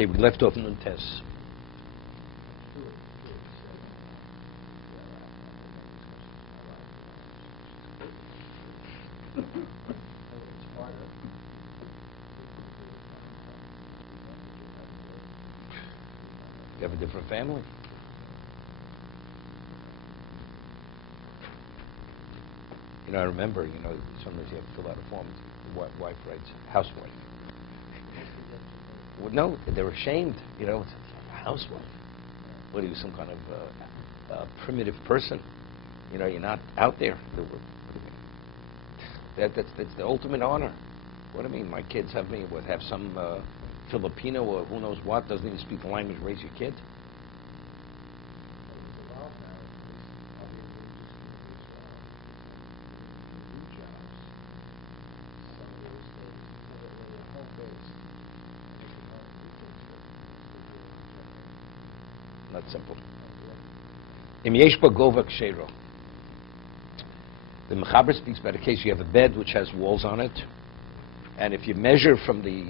Okay, we left off Nun Tes. You have a different family? You know, I remember, sometimes you have to fill out a form. The wife writes, housewife. Well, no, they're ashamed. It's a housewife. What are you, some kind of primitive person? You're not out there. That's the ultimate honor. What do I mean? My kids have some Filipino or who knows what, doesn't even speak the language, raise your kid? Not simple. Im yesh ba gova kshero. The Mechaber speaks about a case you have a bed which has walls on it, and if you measure from the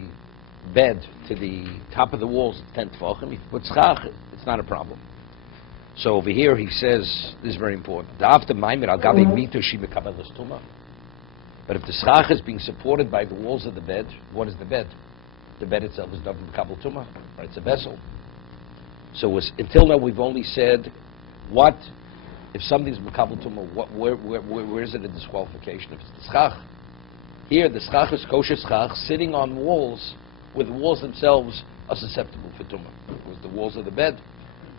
bed to the top of the walls, it's 10 tefachim. If you put schach, it's not a problem. So over here he says, this is very important. But if the schach is being supported by the walls of the bed, what is the bed? The bed itself is davar mekabel tumah, right? It's a vessel. So until now we've only said, what if something's mekabel tumah? Where is it a disqualification? If it's the schach, here the schach is kosher schach sitting on walls where the walls themselves are susceptible for tumah. Because the walls of the bed,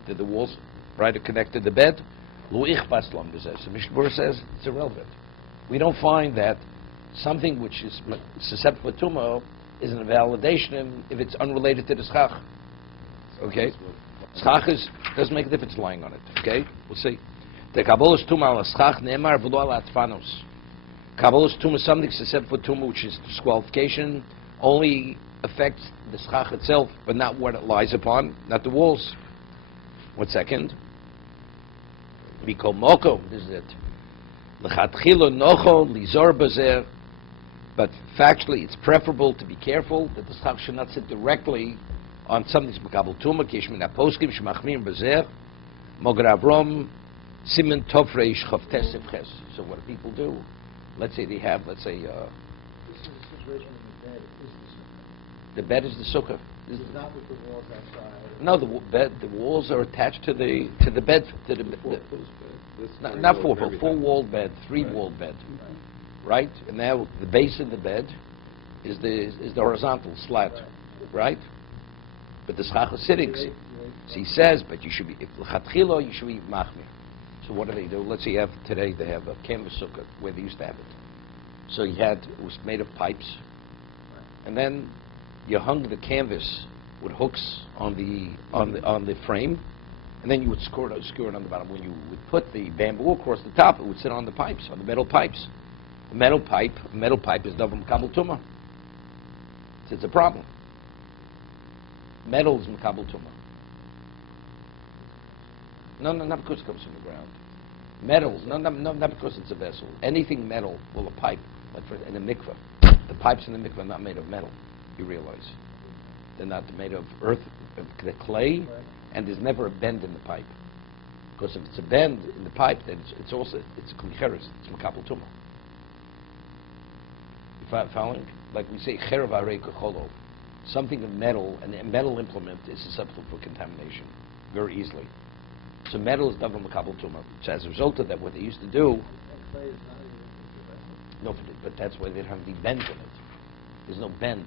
did the walls are connected to the bed? Lo ichbas lam b'zeh. So Mishna Berura says it's irrelevant. We don't find that something which is susceptible to tumah is a validation if it's unrelated to the schach. Okay? Schach doesn't make a difference lying on it. Okay? We'll see. The kabbalas tumah al schach ne'emar v'lo al atfanos. Kabbalas tumah, something susceptible to tumah, which is disqualification, only affects the schach itself, but not what it lies upon, not the walls. 1 second. Mikol moko, this is it. L'chatchilo nocho lizor bazer. But factually, it's preferable to be careful that the schach should not sit directly on something's mekabel tumah. Ki yishmin aposkim shemachmir bazer. Moger Avrom simen tofreish chavtes evches. So what do people do? Let's say they have, this is the situation in the bed. The bed is the sukkah. This is not with the walls outside. No, the walls are attached to the bed, to the not four-walled bed, three-walled bed, right? And now the base of the bed is the horizontal slat, right? But the schach is sitting. So he says, but you should be l'chatchilo, you should be machmir. So what do? Let's say today they have a canvas sukkah where they used to have it. So it was made of pipes, and then you hung the canvas with hooks on the frame, and then you would skewer it on the bottom. When you would put the bamboo across the top, it would sit on the pipes, on the metal pipes. A metal pipe is davar mekabel tumah. So it's a problem. Metal is mekabel tumah. No, not because it comes from the ground. Metal, not because it's a vessel. Anything metal, a pipe, like in a mikveh. The pipes in the mikveh are not made of metal, you realize. They're not made of earth, the clay, and there's never a bend in the pipe. Because if it's a bend in the pipe, then it's a klicheres, it's mekabel tumah. You following? Like we say, cherev arei kecholov. Something of metal, and a metal implement is susceptible for contamination very easily. So metal is davar mekabel tumah. So as a result of that, what they used to do, no, but that's why they don't have the bend in it. There's no bend.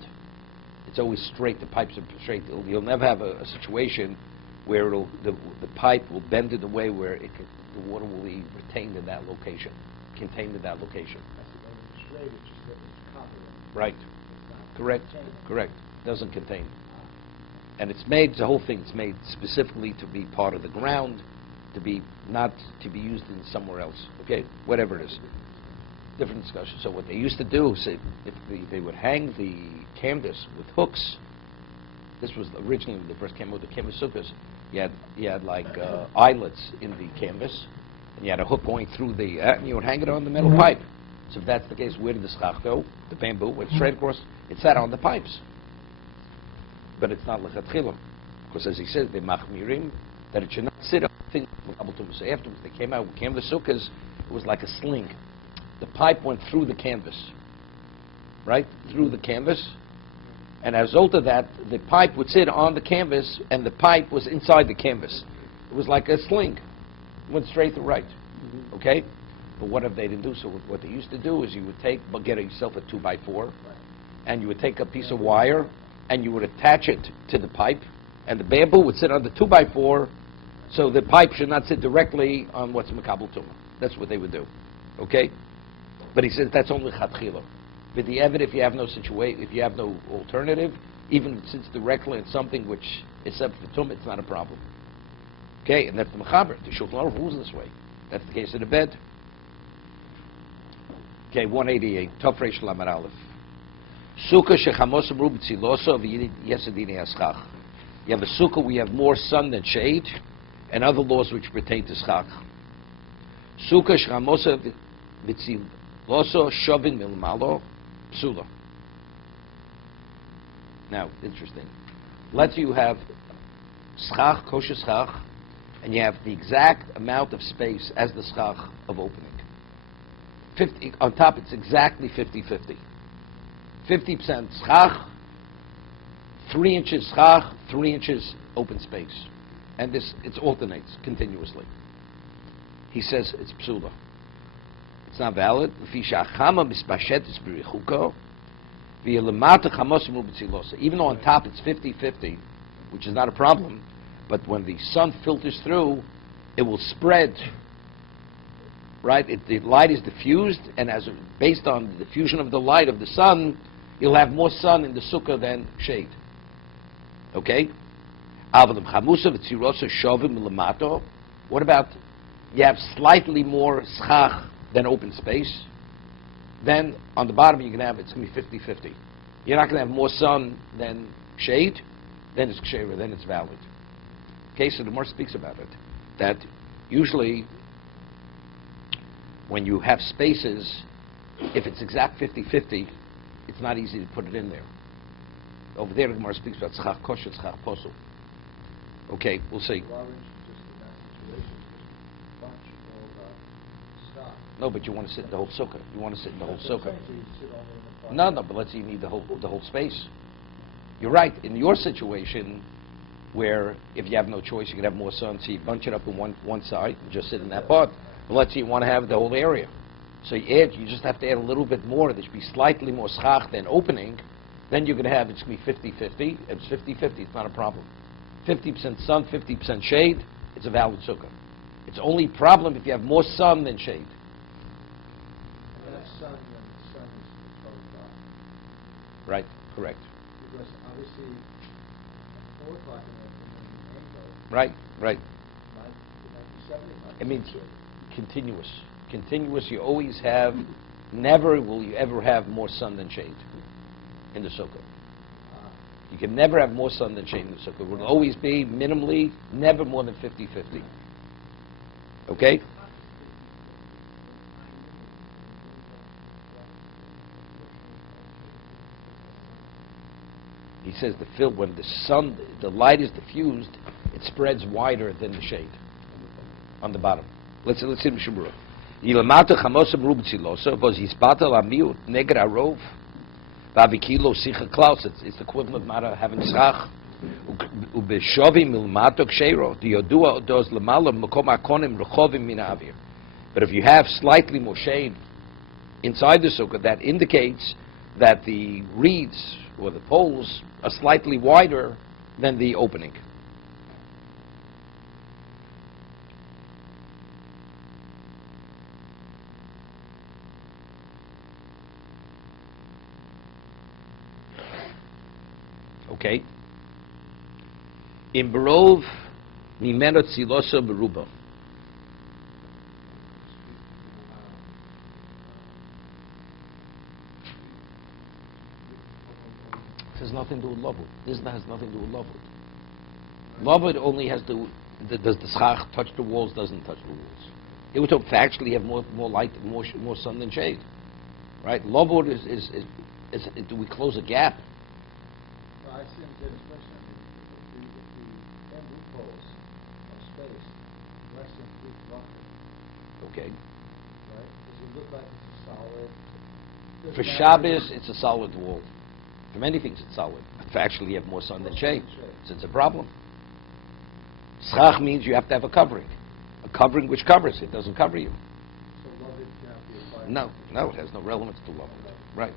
It's always straight. The pipes are straight. You'll never have a situation where the pipe will bend in a way where the water will be retained in that location, contained in that location. Right. Correct. Doesn't contain. And it's made, the whole thing, it's made specifically to be part of the ground, not to be used in somewhere else. Okay? Whatever it is. Different discussion. So what they used to do, say, if they would hang the canvas with hooks. This was originally when they first came out with the canvas sukkahs. You had like eyelets in the canvas, and you had a hook going through and you would hang it on the metal pipe. So if that's the case, where did the schach go? The bamboo went straight across. It sat on the pipes. but it's not lechatchila. Because as he says, they machmirim, that it should not sit on things. So afterwards they came out, came the sukkahs, it was like a sling. The pipe went through the canvas, right? Through the canvas. And as a result of that, the pipe would sit on the canvas, and the pipe was inside the canvas. It was like a sling. It went straight to right. Okay? But what if they didn't do so? What they used to do is you would get yourself a 2x4, and you would take a piece of wire, and you would attach it to the pipe, and the bamboo would sit on the 2x4, so the pipe should not sit directly on what's Makabel Tumah. That's what they would do. Okay? But he says that's only Chatchila. But the evidence, if you have no situation, if you have no alternative, even if it sits directly on something which is up for Tumah, it's not a problem. Okay? And that's the Mechaber. The Shulchan Aruch rules this way. That's the case of the bed. Okay, 188. Tov Reish Lamed Aleph. Sukkah shechamos amru b'tziloso v'yesadini aschach. You have a sukkah where you have more sun than shade, and other laws which pertain to schach. Sukkah shechamos b'tziloso shovin milmalo psula. Now, interesting. Let's say you have schach, kosher schach, and you have the exact amount of space as the schach of opening. 50, on top, it's exactly 50-50. 50% schach, 3 inches schach, 3 inches open space. And this, it alternates continuously. He says it's psula. It's not valid. Even though on top it's 50-50, which is not a problem, but when the sun filters through, it will spread. Right? The light is diffused, and based on the diffusion of the light of the sun, you'll have more sun in the sukkah than shade. Okay? What about you have slightly more schach than open space? Then on the bottom it's going to be 50-50. You're not going to have more sun than shade, then it's ksheira, then it's valid. Okay, so the Gemara speaks about it. That usually when you have spaces, if it's exact 50-50, it's not easy to put it in there. Over there, the Gemara speaks about tzchach kosher, tzchach posel. Okay, we'll see. No, but you want to sit in the whole sukkah. You want to sit in the whole sukkah. No, but let's say you need the whole space. You're right. In your situation, where if you have no choice, you can have more sun, so you bunch it up in one side and just sit in that part. But let's say you want to have the whole area. So you just have to add a little bit more. There should be slightly more schach than opening. Then you're going to have, it's going to be 50-50. It's 50-50. It's not a problem. 50% sun, 50% shade. It's a valid sukkah. It's only a problem if you have more sun than shade. Right, correct. Because obviously, 4 o'clock in the right. might be 70. It means continuous. Continuous, you always have, never will you ever have more sun than shade in the sukkah. You can never have more sun than shade in the sukkah. It will always be minimally, never more than 50-50. Okay? He says when the light is diffused, it spreads wider than the shade on the bottom. Let's see Mishna Berura. Ilamata chamosam rubitzilosa was hispata lamiut neger arov vavikilo sicha klaus. It's the equivalent of not having schach. Ubeshovi milmato ksheiro the yodua dos lamala makom akonim rechovim min avir. But if you have slightly more shade inside the sukkah, that indicates that the reeds or the poles are slightly wider than the opening. Okay. In Berov, Mimeno Tziloso Beruba. It has nothing to do with Lavud. This has nothing to do with Lavud. Lavud only has to, does the schach touch the walls, doesn't touch the walls. It would factually have more light, more sun than shade. Right? Lavud is do we close a gap? Well, I see him get his question. Okay. Right? Does it look like it's a solid? Does For it matter Shabbos, if it's a solid wall. For many things, it's solid. If actually you have more sun than shade, Shade. so it's a problem. Schach means you have to have a covering which covers. It doesn't cover you. So love it cannot be applied? No, it has no relevance to love. Right.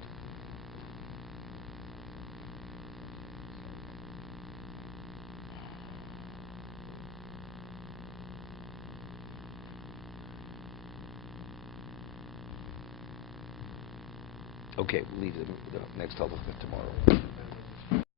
Okay, we'll leave the next halacha tomorrow.